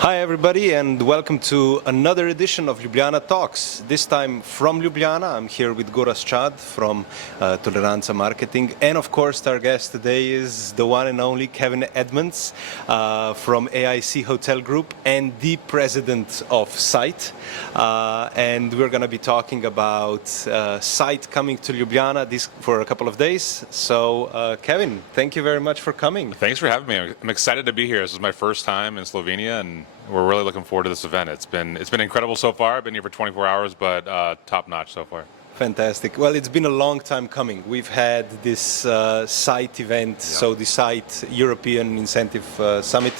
Hi everybody and welcome to another edition of Ljubljana Talks. This time from Ljubljana. I'm here with Gorazd from Toleranza Marketing, and of course our guest today is the one and only Kevin Edmunds from AIC Hotel Group and the president of Site. And we're going to be talking about Site coming to Ljubljana for a couple of days. So Kevin, thank you very much for coming. Thanks for having me. I'm excited to be here. This is my first time in Slovenia, and we're really looking forward to this event. It's been incredible so far. I've been here for 24 hours, but top notch so far. Fantastic. Well, it's been a long time coming. We've had this Site event, so the Site European Incentive Summit.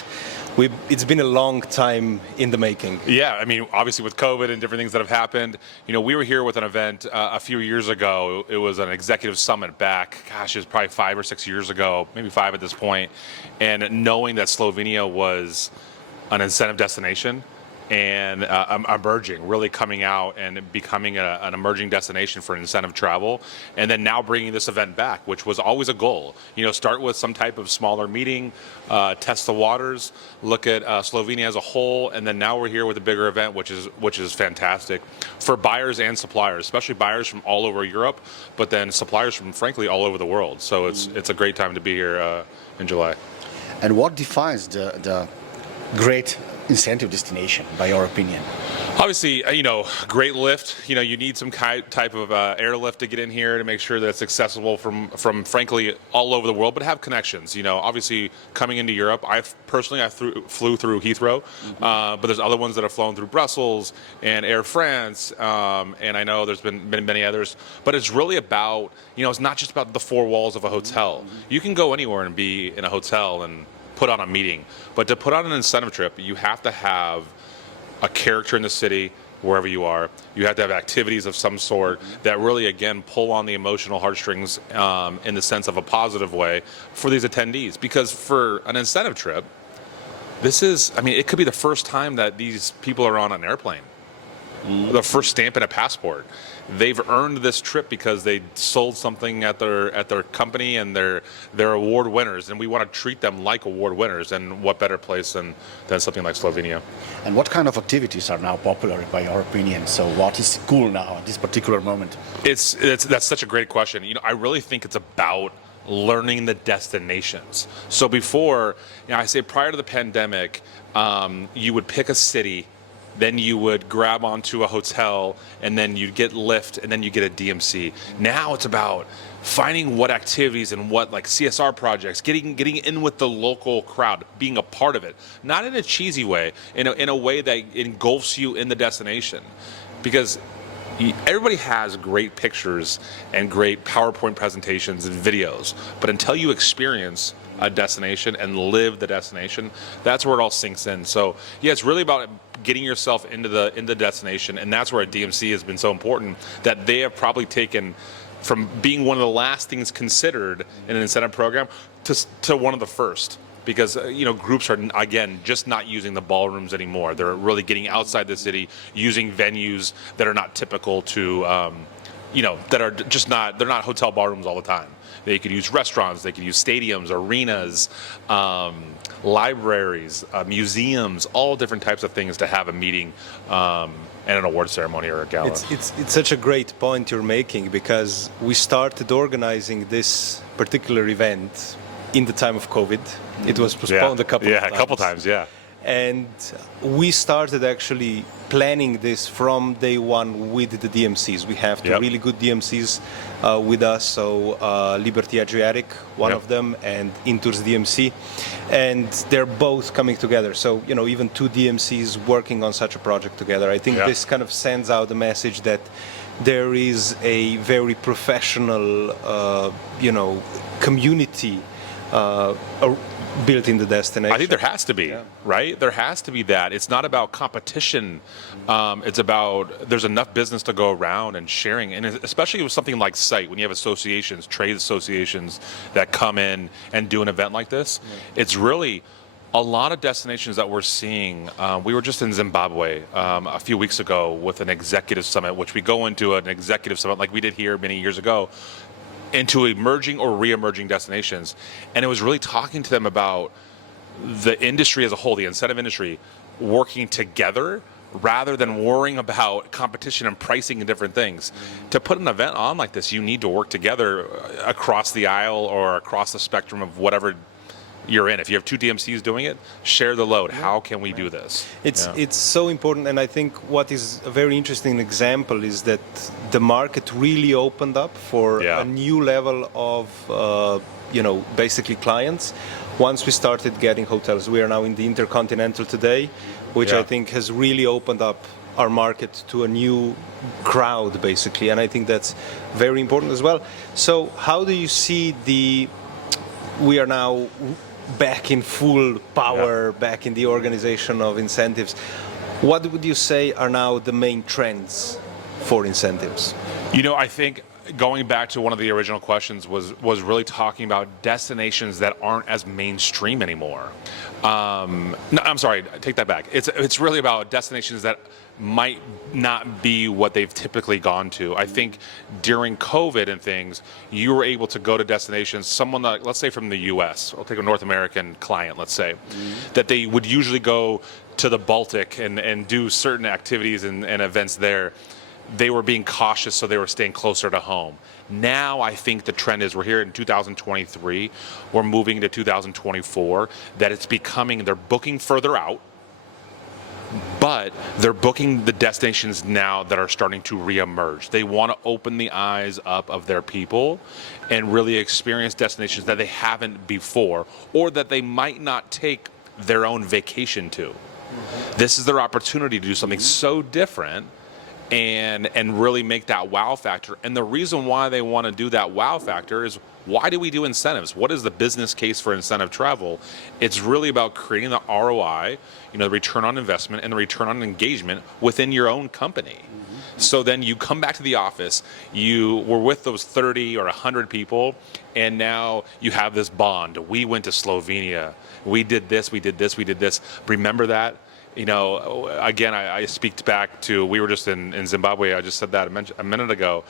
It's been a long time in the making. Yeah, I mean, obviously with COVID and different things that have happened, we were here with an event a few years ago. It was an executive summit back, gosh, it was probably 5 or 6 years ago, maybe 5 at this point. And knowing that Slovenia was an incentive destination and emerging, really coming out and becoming an emerging destination for incentive travel, and then now bringing this event back, which was always a goal. Start with some type of smaller meeting, test the waters, look at Slovenia as a whole, and then now we're here with a bigger event, which is fantastic for buyers and suppliers, especially buyers from all over Europe, but then suppliers from, frankly, all over the world. So it's a great time to be here in July. And what defines the great incentive destination, by your opinion? Obviously, great lift. You need some type of airlift to get in here to make sure that it's accessible from frankly all over the world, but have connections. Obviously coming into Europe, I flew through Heathrow, but there's other ones that have flown through Brussels and Air France, and I know there's been many others. But it's really about, it's not just about the 4 walls of a hotel. You can go anywhere and be in a hotel and put on a meeting, but to put on an incentive trip, you have to have a character in the city wherever you are. You have to have activities of some sort that really, again, pull on the emotional heartstrings in the sense of a positive way for these attendees. Because for an incentive trip, it could be the first time that these people are on an airplane. The first stamp in a passport. They've earned this trip because they sold something at their company, and they're award winners, and we want to treat them like award winners. And what better place than something like Slovenia? And what kind of activities are now popular, by your opinion? So what is cool now at this particular moment? That's such a great question. I really think it's about learning the destinations. So before, I say prior to the pandemic, you would pick a city, then you would grab onto a hotel, and then you'd get Lyft, and then you get a DMC. Now it's about finding what activities and what CSR projects, getting in with the local crowd, being a part of it. Not in a cheesy way, in a way that engulfs you in the destination. Because everybody has great pictures and great PowerPoint presentations and videos, but until you experience a destination and live the destination, that's where it all sinks in. So yeah, it's really about getting yourself into the destination, and that's where a DMC has been so important, that they have probably taken from being one of the last things considered in an incentive program to one of the first. Because groups are, again, just not using the ballrooms anymore. They're really getting outside the city, using venues that are not typical to that are just not, they're not hotel ballrooms all the time. They could use restaurants, they could use stadiums, arenas, libraries, museums, all different types of things to have a meeting and an award ceremony or a gala. It's such a great point you're making, because we started organizing this particular event in the time of COVID. It was postponed a couple of times. Yeah, a couple times, yeah. And we started actually planning this from day one with the DMCs. We have two really good DMCs with us, so Liberty Adriatic, one of them, and Intours DMC, and they're both coming together. So even 2 DMCs working on such a project together. I think this kind of sends out the message that there is a very professional, community built in the destination. I think there has to be, right? There has to be that. It's not about competition. It's about there's enough business to go around and sharing, and especially with something like Site, when you have associations, trade associations that come in and do an event like this, it's really a lot of destinations that we're seeing. We were just in Zimbabwe a few weeks ago with an executive summit, which we go into an executive summit like we did here many years ago, into emerging or re-emerging destinations. And it was really talking to them about the industry as a whole, the incentive industry, working together rather than worrying about competition and pricing and different things. To put an event on like this, you need to work together across the aisle or across the spectrum of whatever you're in. If you have two DMCs doing it, share the load. How can we do this? It's so important, and I think what is a very interesting example is that the market really opened up for a new level of basically clients. Once we started getting hotels, we are now in the Intercontinental today, which I think has really opened up our market to a new crowd, basically, and I think that's very important as well. So how do you see we are now back in full power, back in the organization of incentives. What would you say are now the main trends for incentives? I think going back to one of the original questions was really talking about destinations that aren't as mainstream anymore. No, I'm sorry, take that back. It's really about destinations that might not be what they've typically gone to. I think during COVID and things, you were able to go to destinations, someone that, let's say from the US, I'll take a North American client, let's say, that they would usually go to the Baltic and do certain activities and events there. They were being cautious, so they were staying closer to home. Now I think the trend is, we're here in 2023, we're moving to 2024, that it's becoming, they're booking further out, but they're booking the destinations now that are starting to reemerge. They want to open the eyes up of their people and really experience destinations that they haven't before, or that they might not take their own vacation to. This is their opportunity to do something so different and really make that wow factor. And the reason why they want to do that wow factor is, why do we do incentives? What is the business case for incentive travel? It's really about creating the ROI, the return on investment and the return on engagement within your own company. So then you come back to the office, you were with those 30 or 100 people, and now you have this bond. We went to Slovenia. We did this, we did this, we did this. Remember that? Again, I speak back to, we were just in Zimbabwe. I just said that a minute ago.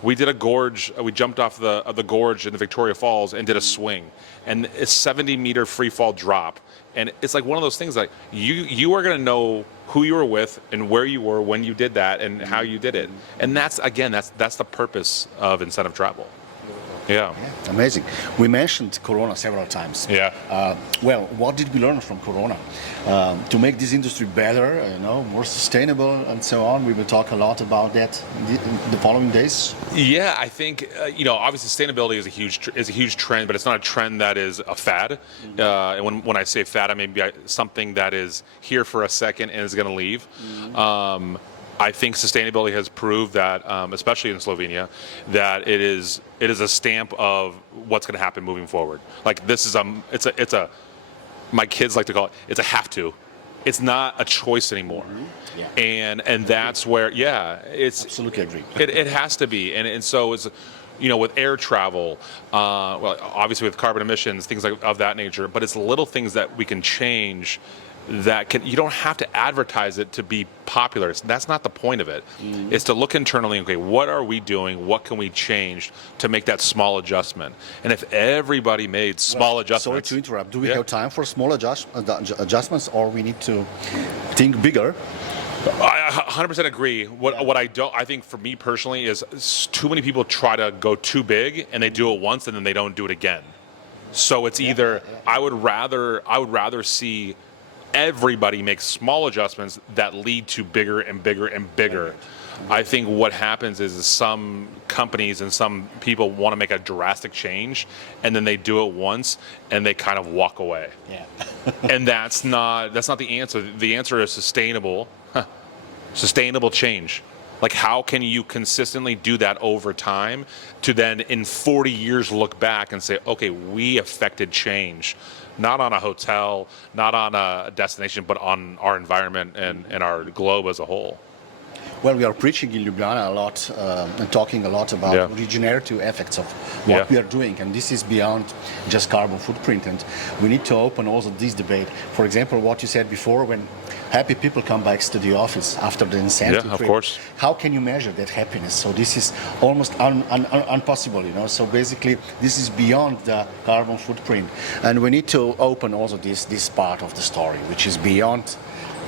We did a gorge. We jumped off the gorge in the Victoria Falls and did a swing, and it's 70-meter free fall drop. And it's like one of those things, like you are going to know who you were with and where you were when you did that and how you did it. And that's the purpose of incentive travel. Yeah, amazing. We mentioned Corona several times. Yeah. Well, what did we learn from Corona to make this industry better, more sustainable, and so on? We will talk a lot about that in the following days. Yeah, I think obviously sustainability is a huge trend, but it's not a trend that is a fad. And when I say fad, I mean something that is here for a second and is going to leave. I think sustainability has proved that, especially in Slovenia, that it is a stamp of what's going to happen moving forward. Like this is my kids like to call it, it's a have to. It's not a choice anymore. Yeah. And that's where, it's absolutely agree. It has to be, and so it's, with air travel, well, obviously with carbon emissions, things of that nature, but it's little things that we can change. You don't have to advertise it to be popular. That's not the point of it. It's to look internally, okay, what are we doing? What can we change to make that small adjustment? And if everybody made small adjustments... Sorry to interrupt. Do we have time for small adjustments, or we need to think bigger? I 100% agree. I think for me personally is too many people try to go too big and they do it once and then they don't do it again. So it's either, I would rather see everybody make small adjustments that lead to bigger and bigger and bigger. I think what happens is some companies and some people want to make a drastic change, and then they do it once and they kind of walk away. Yeah. And that's not the answer. The answer is sustainable change. Like, how can you consistently do that over time to then in 40 years look back and say, okay, we affected change. Not on a hotel, not on a destination, but on our environment and our globe as a whole. Well, we are preaching in Ljubljana a lot and talking a lot about regenerative effects of what we are doing, and this is beyond just carbon footprint. And we need to open also this debate. For example, what you said before, when happy people come back to the office after the incentive trip, of course. how can you measure that happiness? So this is almost impossible, you know. So basically, this is beyond the carbon footprint, and we need to open also this part of the story, which is beyond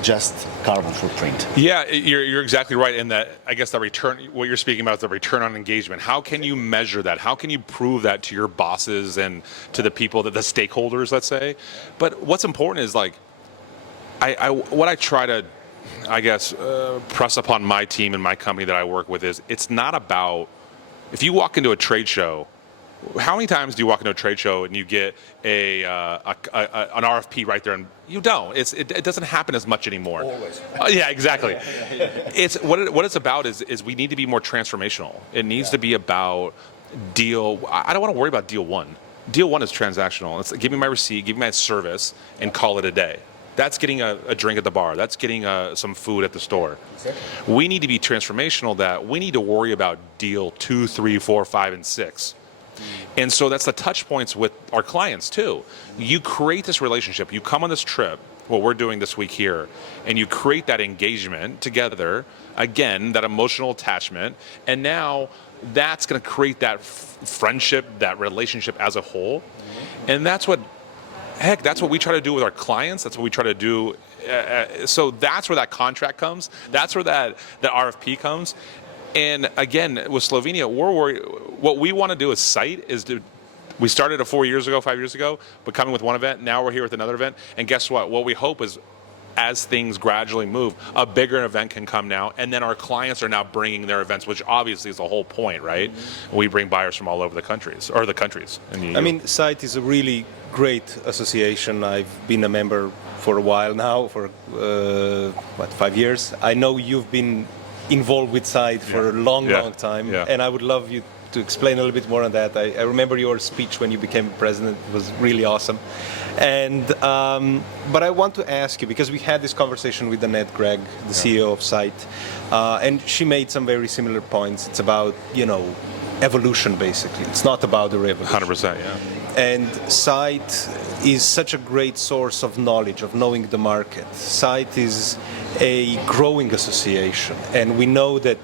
just carbon footprint. Yeah, you're exactly right in that. I guess the return, what you're speaking about is the return on engagement. How can you measure that? How can you prove that to your bosses and to the people, the stakeholders, let's say? But what's important is like, what I try to, I guess, press upon my team and my company that I work with is it's not about, if you walk into a trade show, how many times do you walk into a trade show and you get an RFP right there, and you don't? It doesn't happen as much anymore. Always. Yeah, exactly. It's what it's about is we need to be more transformational. It needs to be about deal. I don't want to worry about deal one. Deal one is transactional. It's give me my receipt, give me my service, and call it a day. That's getting a drink at the bar. That's getting some food at the store. Exactly. We need to be transformational. That we need to worry about deal 2, 3, 4, 5, and 6. And so that's the touch points with our clients too. You create this relationship. You come on this trip, what we're doing this week here, and you create that engagement together, again, that emotional attachment, and now that's going to create that friendship, that relationship as a whole. And that's what we try to do with our clients. That's what we try to do. So that's where that contract comes. That's where that RFP comes. And again, with Slovenia, we're worried. What we want to do as site is we started 5 years ago, but coming with one event. Now we're here with another event. And guess what? What we hope is, as things gradually move, a bigger event can come now. And then our clients are now bringing their events, which obviously is the whole point, right? Mm-hmm. We bring buyers from all over the countries. I mean, SITE is a really great association. I've been a member for a while now, for 5 years. I know you've been involved with SITE for a long time, and I would love you to explain a little bit more on that. I remember your speech when you became president. It was really awesome. And but I want to ask you, because we had this conversation with Annette Gregg, the CEO of SITE, and she made some very similar points. It's about, evolution, basically. It's not about the revolution. 100%, yeah. And SITE is such a great source of knowledge, of knowing the market. SITE is a growing association, and we know that,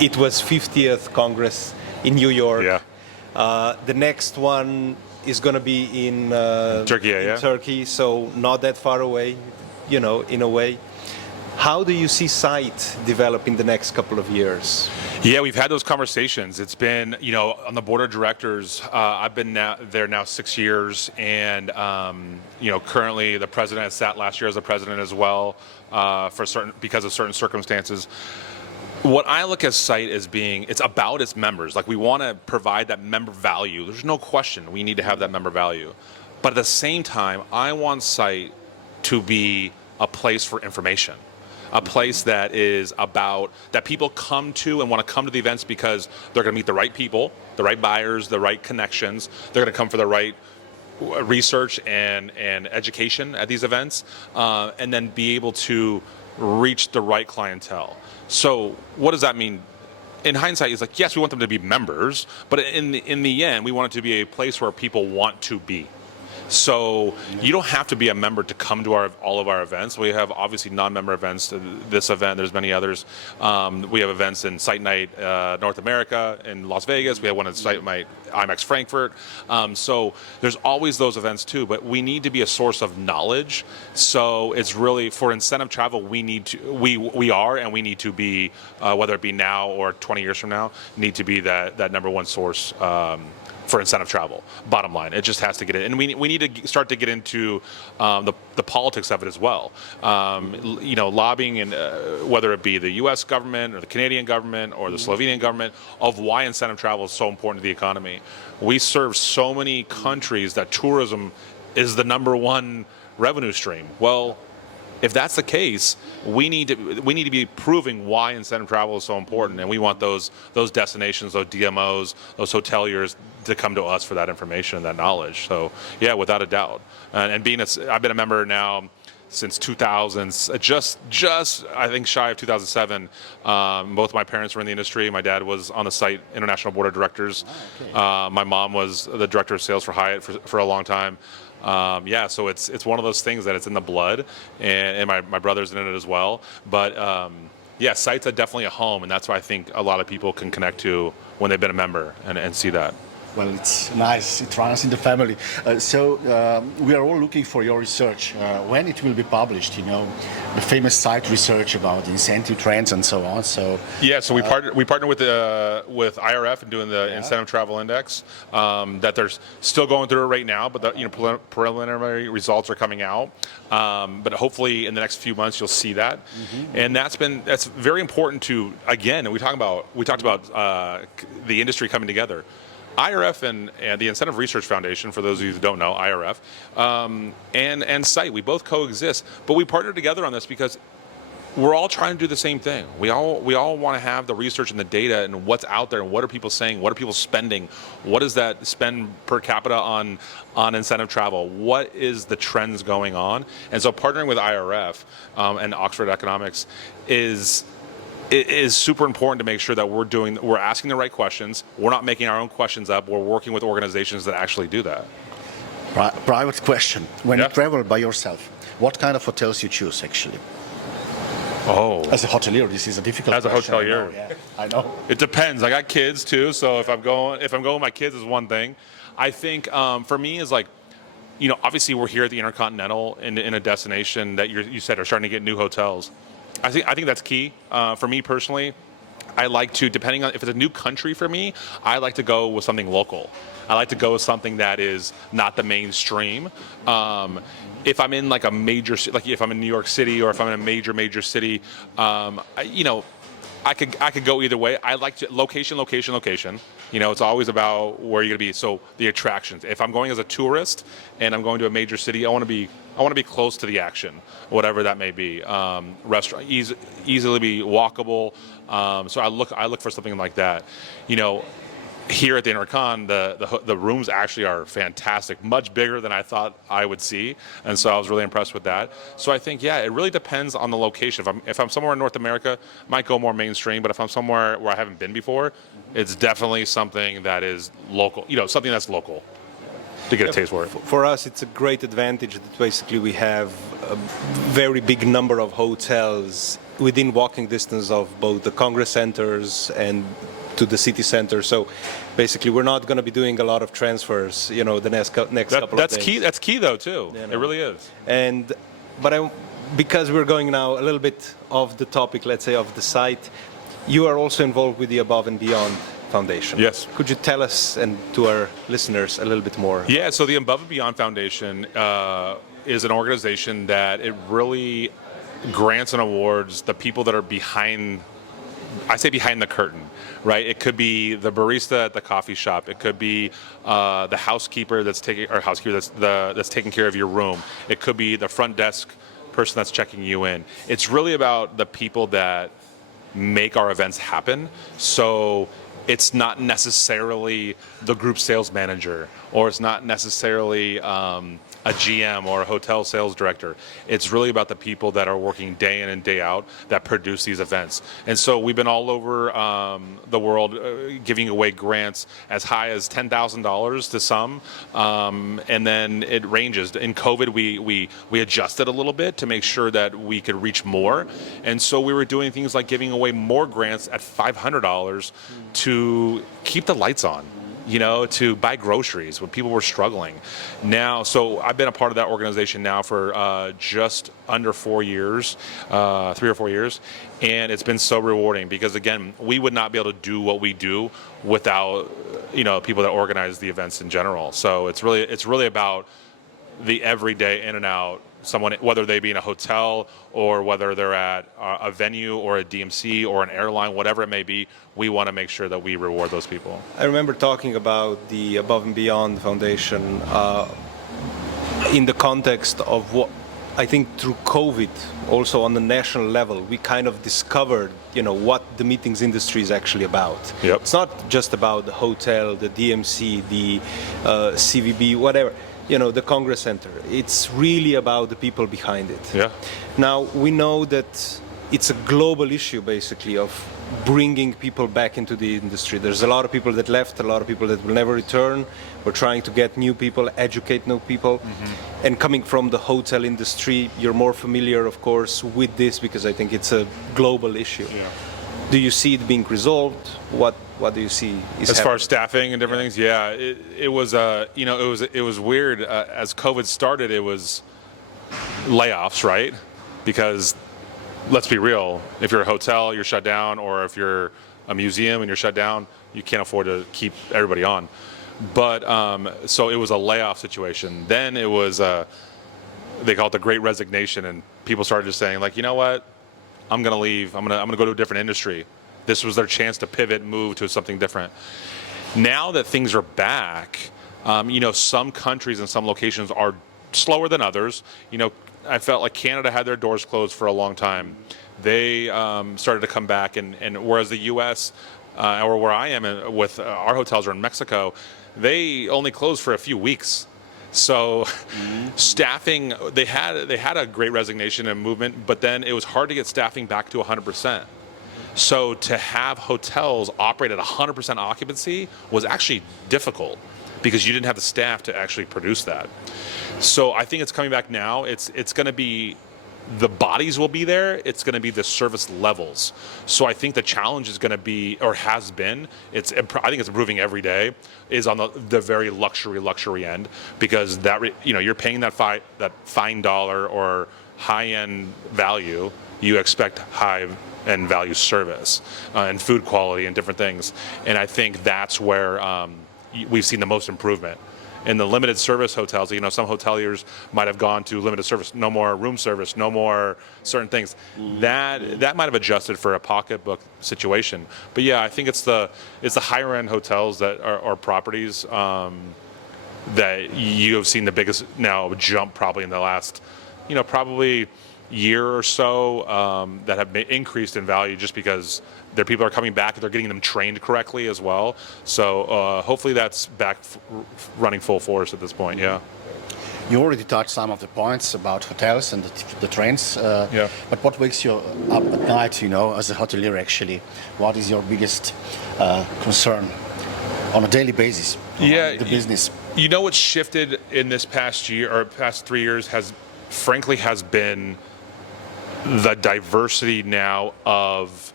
it was 50th Congress in New York. Yeah. The next one is going to be in Turkey, so not that far away, in a way. How do you see SITE develop in the next couple of years? Yeah, we've had those conversations. It's been, on the board of directors, I've been there now 6 years, and, currently the president has sat last year as the president as well, because of certain circumstances. What I look at SITE as being, it's about its members. Like, we want to provide that member value. There's no question we need to have that member value. But at the same time, I want SITE to be a place for information. A place that is about, that people come to and want to come to the events because they're going to meet the right people, the right buyers, the right connections. They're going to come for the right research and education at these events, and then be able to reach the right clientele. So what does that mean? In hindsight, it's like, yes, we want them to be members, but in the end, we want it to be a place where people want to be. So you don't have to be a member to come to all of our events. We have obviously non-member events. This event, there's many others. We have events in SITE Night North America in Las Vegas. We have one at SITE Night IMEX Frankfurt. So there's always those events too. But we need to be a source of knowledge. So it's really, for incentive travel, we need to be, whether it be now or 20 years from now, need to be that number one source. For incentive travel, bottom line, it just has to get in, and we need to start to get into the politics of it as well. Lobbying, and whether it be the U.S. government or the Canadian government or the Slovenian government, of why incentive travel is so important to the economy. We serve so many countries that tourism is the number one revenue stream. Well, if that's the case, we need to be proving why incentive travel is so important, and we want those destinations, those DMOs, those hoteliers to come to us for that information and that knowledge. So yeah, without a doubt. And I've been a member now since 2000, just I think shy of 2007. Both my parents were in the industry. My dad was on the site international board of directors. My mom was the director of sales for Hyatt for a long time. So it's one of those things that it's in the blood, and my brother's in it as well. But sites are definitely a home, and that's why I think a lot of people can connect to when they've been a member and see that. Well, it's nice. It runs in the family. So we are all looking for your research. When it will be published, the famous site research about incentive trends and so on. So we partner with IRF and doing the Incentive Travel Index. That they're still going through it right now, but the preliminary results are coming out. But hopefully in the next few months you'll see that, and that's very important to, again. We talked about the industry coming together. IRF and the Incentive Research Foundation, for those of you who don't know, IRF, and SITE, we both coexist, but we partner together on this because we're all trying to do the same thing. We all want to have the research and the data and what's out there and what are people saying, what are people spending, what is that spend per capita on incentive travel, what is the trends going on, and so partnering with IRF and Oxford Economics is super important to make sure that we're asking the right questions. We're not making our own questions up. We're working with organizations that actually do that. Private question. When you travel by yourself, what kind of hotels you choose actually? Oh. As a hotelier, this is a difficult question. As a hotelier. I know. It depends. I got kids too, so if I'm going with my kids is one thing. I think for me is like, obviously we're here at the Intercontinental in a destination that you said are starting to get new hotels. I think that's key. For me personally, I like to, depending on if it's a new country for me, I like to go with something local. I like to go with something that is not the mainstream. If I'm in like a major, like if I'm in New York City or if I'm in a major city, I could go either way. I like to location. It's always about where you're gonna be. So the attractions. If I'm going as a tourist and I'm going to a major city, I want to be close to the action, whatever that may be. Restaurant easily be walkable. So I look for something like that. Here at the Intercon, the rooms actually are fantastic, much bigger than I thought I would see, and so I was really impressed with that. So I think, it really depends on the location. If I'm somewhere in North America, I might go more mainstream, but if I'm somewhere where I haven't been before, it's definitely something that is local, something that's local to get a taste for it. For us, it's a great advantage that basically we have a very big number of hotels within walking distance of both the Congress centers and to the city center. So basically we're not going to be doing a lot of transfers, the next couple of days. That's key though too. It really is. Because we're going now a little bit off the topic, let's say, of the site, you are also involved with the Above and Beyond Foundation. Yes. Could you tell us and to our listeners a little bit more? Yeah, so the Above and Beyond Foundation is an organization that it really grants and awards the people that are behind the curtain, right? It could be the barista at the coffee shop. It could be the housekeeper that's taking care of your room. It could be the front desk person that's checking you in. It's really about the people that make our events happen. So it's not necessarily the group sales manager, or it's not necessarily a GM or a hotel sales director. It's really about the people that are working day in and day out that produce these events. And so we've been all over the world giving away grants as high as $10,000 to some, and then it ranges. In COVID, we adjusted a little bit to make sure that we could reach more. And so we were doing things like giving away more grants at $500 to keep the lights on, to buy groceries when people were struggling. Now, so I've been a part of that organization now for just under 4 years, 3 or 4 years, and it's been so rewarding because, again, we would not be able to do what we do without, people that organize the events in general. So it's really about the everyday in and out. Someone, whether they be in a hotel or whether they're at a venue or a DMC or an airline, whatever it may be, we want to make sure that we reward those people. I remember talking about the Above and Beyond Foundation in the context of what I think through COVID, also on the national level, we kind of discovered, what the meetings industry is actually about. Yep. It's not just about the hotel, the DMC, the CVB, whatever. the Congress Center. It's really about the people behind it. Yeah. Now, we know that it's a global issue, basically, of bringing people back into the industry. There's a lot of people that left, a lot of people that will never return. We're trying to get new people, educate new people. Mm-hmm. And coming from the hotel industry, you're more familiar, of course, with this because I think it's a global issue. Yeah. Do you see it being resolved? What do you see is as happening? far as staffing and different things? Yeah, it was it was weird. As COVID started, it was layoffs, right? Because let's be real, if you're a hotel, you're shut down, or if you're a museum and you're shut down, you can't afford to keep everybody on. But so it was a layoff situation. Then it was they call it the Great Resignation, and people started just saying, like, you know what, I'm gonna leave. I'm gonna go to a different industry. This was their chance to pivot and move to something different. Now that things are back, some countries and some locations are slower than others. I felt like Canada had their doors closed for a long time. They started to come back, and whereas the U.S. Or where I am with our hotels are in Mexico, they only closed for a few weeks. So staffing, they had a great resignation and movement, but then it was hard to get staffing back to 100%. So to have hotels operate at 100% occupancy was actually difficult because you didn't have the staff to actually produce that. So I think it's coming back now. It's going to be, the bodies will be there. It's going to be the service levels. So I think the challenge is going to be, or has been, I think it's improving every day, is on the very luxury end, because that you're paying that fine dollar or high-end value. You expect high-end value service and food quality and different things. And I think that's where we've seen the most improvement. In the limited service hotels, some hoteliers might have gone to limited service, no more room service, no more certain things. That might have adjusted for a pocketbook situation. But yeah, I think it's the higher end hotels that are properties that you have seen the biggest now jump probably in the last, probably year or so that have increased in value just because their people are coming back, they're getting them trained correctly as well. So hopefully that's back running full force at this point, yeah. You already touched some of the points about hotels and the trends. Yeah. But what wakes you up at night, as a hotelier actually? What is your biggest concern on a daily basis? Yeah, the business. What's shifted in this past year or past 3 years has been the diversity now of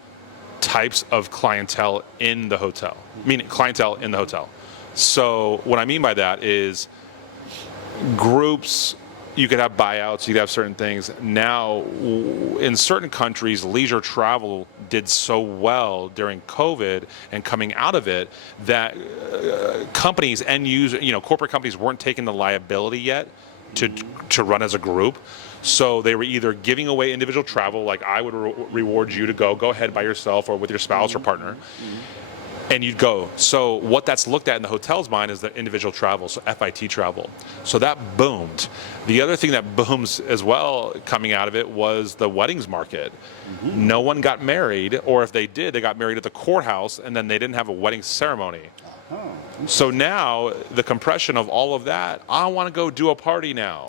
types of clientele in the hotel, meaning clientele in the hotel. So what I mean by that is groups, you could have buyouts, you could have certain things. Now, in certain countries, leisure travel did so well during COVID and coming out of it that companies, corporate companies weren't taking the liability yet to run as a group. So they were either giving away individual travel, like I would reward you to go ahead by yourself or with your spouse or partner, and you'd go. So what that's looked at in the hotel's mind is the individual travel, so FIT travel. So that boomed. The other thing that booms as well coming out of it was the weddings market. No one got married, or if they did, they got married at the courthouse and then they didn't have a wedding ceremony. So now the compression of all of that, I want to go do a party now.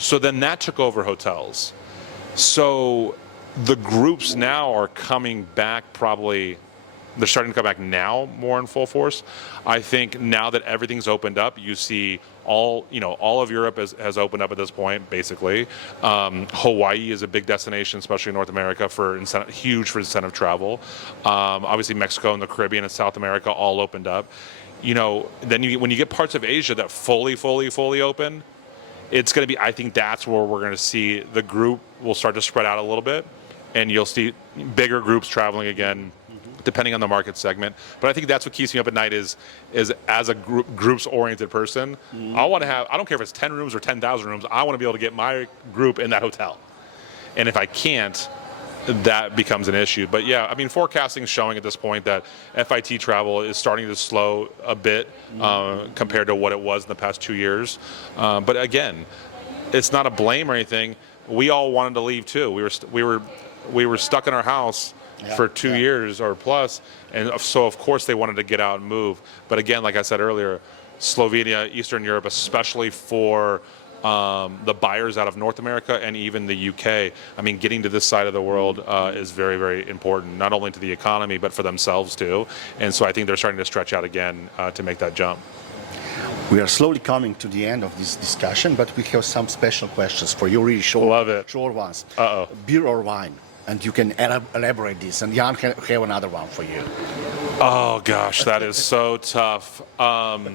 So then that took over hotels. So the groups now are coming back probably, they're starting to come back now more in full force. I think now that everything's opened up, you see all of Europe has opened up at this point, basically. Hawaii is a big destination, especially in North America, huge for incentive travel. Obviously Mexico and the Caribbean and South America all opened up. Then when you get parts of Asia that fully open, it's going to be, I think that's where we're going to see the group will start to spread out a little bit, and you'll see bigger groups traveling again, depending on the market segment. But I think that's what keeps me up at night is as a groups-oriented person, I want to have, I don't care if it's 10 rooms or 10,000 rooms, I want to be able to get my group in that hotel. And if I can't, that becomes an issue. But yeah, forecasting is showing at this point that FIT travel is starting to slow a bit compared to what it was in the past 2 years. But again, it's not a blame or anything. We all wanted to leave too. We were stuck in our house for 2 years or plus, and so of course they wanted to get out and move. But again, like I said earlier, Slovenia, Eastern Europe, especially for the buyers out of North America and even the UK. I mean, getting to this side of the world is very, very important, not only to the economy, but for themselves too. And so I think they're starting to stretch out again to make that jump. We are slowly coming to the end of this discussion, but we have some special questions for you, really short, Love it. short ones. Uh-oh. Beer or wine? And you can elaborate this. And Jan have another one for you. Oh gosh, that is so tough. I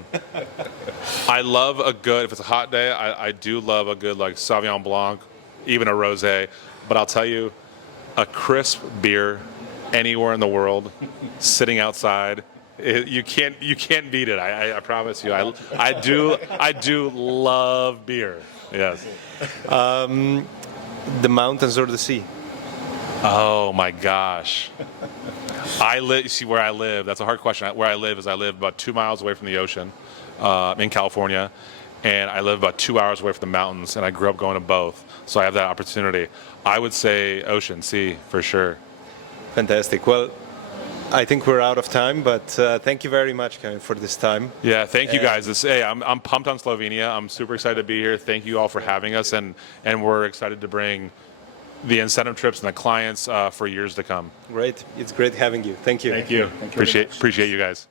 love a good, if it's a hot day, I do love a good like Sauvignon Blanc, even a rosé. But I'll tell you, a crisp beer anywhere in the world, sitting outside, you can't beat it. I promise you. I do love beer. Yes. The mountains or the sea? Oh my gosh. See where I live. That's a hard question. Where I live is I live about 2 miles away from the ocean in California, and I live about 2 hours away from the mountains, and I grew up going to both. So I have that opportunity. I would say ocean, sea, for sure. Fantastic. Well, I think we're out of time, but thank you very much, Kevin, for this time. Yeah, thank you guys. I'm pumped on Slovenia. I'm super excited to be here. Thank you all for having us, and we're excited to bring the incentive trips and the clients for years to come. Great. It's great having you. Thank you. Thank you. Appreciate you guys.